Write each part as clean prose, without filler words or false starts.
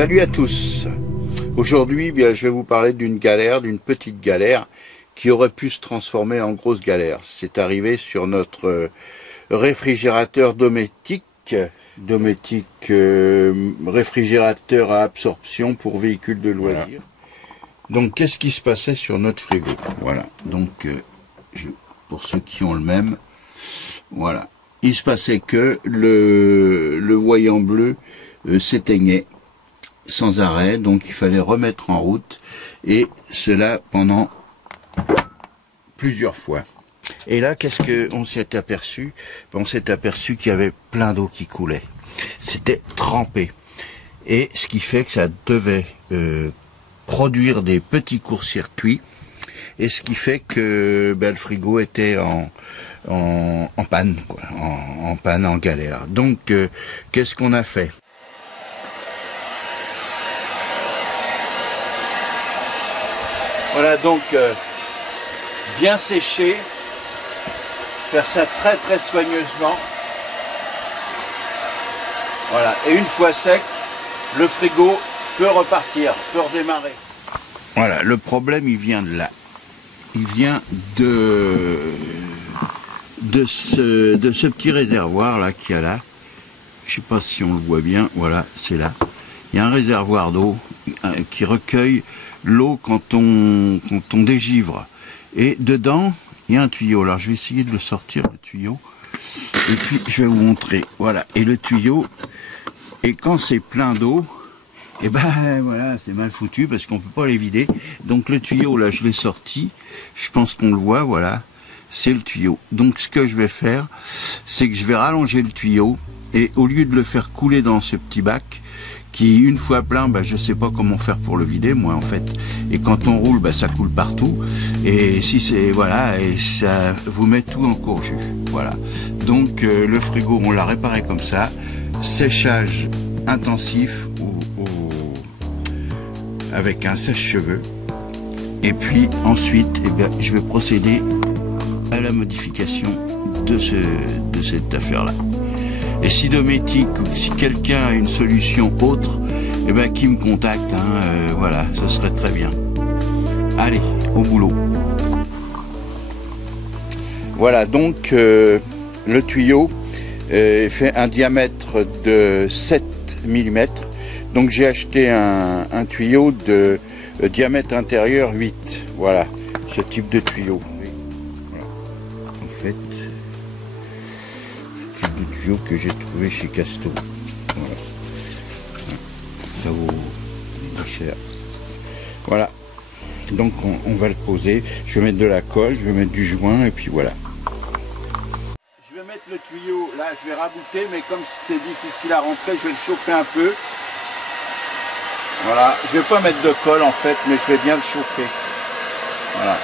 Salut à tous. Aujourd'hui, je vais vous parler d'une galère, d'une petite galère qui aurait pu se transformer en grosse galère. C'est arrivé sur notre réfrigérateur Dometic, réfrigérateur à absorption pour véhicules de loisirs. Voilà. Donc, qu'est-ce qui se passait sur notre frigo? Voilà. Donc, pour ceux qui ont le même, voilà. Il se passait que le voyant bleu s'éteignait sans arrêt, donc il fallait remettre en route, et cela pendant plusieurs fois. Et là, qu'est-ce qu'on s'est aperçu? On s'est aperçu qu'il y avait plein d'eau qui coulait. C'était trempé. Et ce qui fait que ça devait produire des petits court-circuits, et ce qui fait que le frigo était en panne, quoi, en panne, en galère. Donc, qu'est-ce qu'on a fait? Voilà, donc bien sécher, faire ça très très soigneusement. Voilà, et une fois sec, le frigo peut repartir, peut redémarrer. Voilà, le problème il vient de là. Il vient de ce petit réservoir là qu'il y a là. Je sais pas si on le voit bien, voilà, c'est là. Il y a un réservoir d'eau qui recueille l'eau quand on dégivre. Et dedans, il y a un tuyau. Alors je vais essayer de le sortir, le tuyau. Et puis je vais vous montrer. Voilà. Et le tuyau, et quand c'est plein d'eau, et voilà, c'est mal foutu parce qu'on peut pas les vider. Donc le tuyau, là, je l'ai sorti. Je pense qu'on le voit, voilà. C'est le tuyau. Donc ce que je vais faire, c'est que je vais rallonger le tuyau. Et au lieu de le faire couler dans ce petit bac, qui une fois plein, je sais pas comment faire pour le vider moi en fait, et quand on roule ça coule partout, et si c'est voilà, et ça vous met tout en courjus. Voilà, donc le frigo on l'a réparé comme ça, séchage intensif avec un sèche-cheveux, et puis ensuite je vais procéder à la modification de cette affaire là. Et si Dometic ou si quelqu'un a une solution autre, qui me contacte, voilà, ce serait très bien. Allez, au boulot. Voilà, donc le tuyau fait un diamètre de 7 mm. Donc j'ai acheté un tuyau de diamètre intérieur 8. Voilà, ce type de tuyau. Voilà. En fait, de tuyau que j'ai trouvé chez Casto. Voilà. Ça vaut pas cher. Voilà. Donc on va le poser. Je vais mettre de la colle, je vais mettre du joint et puis voilà. Je vais mettre le tuyau là, je vais rabouter, mais comme c'est difficile à rentrer, je vais le chauffer un peu. Voilà. Je vais pas mettre de colle en fait, mais je vais bien le chauffer. Voilà.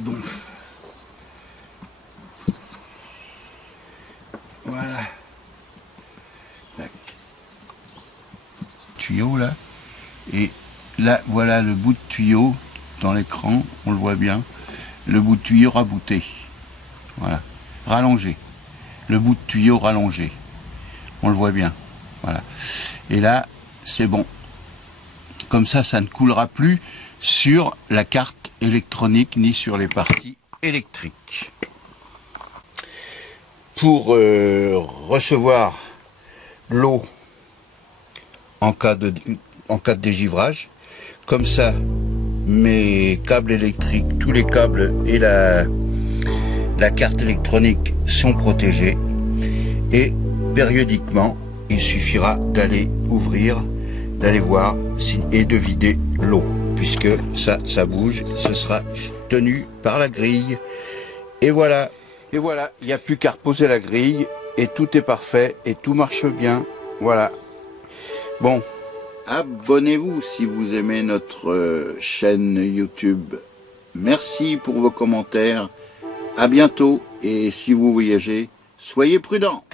Donc voilà, tac. Tuyau là, et là voilà le bout de tuyau dans l'écran, on le voit bien, le bout de tuyau rabouté, voilà, rallongé, le bout de tuyau rallongé, on le voit bien, voilà, et là c'est bon, comme ça ne coulera plus sur la carte électronique ni sur les parties électriques. Pour recevoir l'eau en cas de dégivrage, comme ça mes câbles électriques, tous les câbles et la carte électronique sont protégés, et périodiquement il suffira d'aller ouvrir, d'aller voir et de vider l'eau. Puisque ça bouge, ce sera tenu par la grille. Et voilà, il n'y a plus qu'à reposer la grille, et tout est parfait, et tout marche bien. Voilà. Bon, abonnez-vous si vous aimez notre chaîne YouTube. Merci pour vos commentaires. À bientôt, et si vous voyagez, soyez prudents.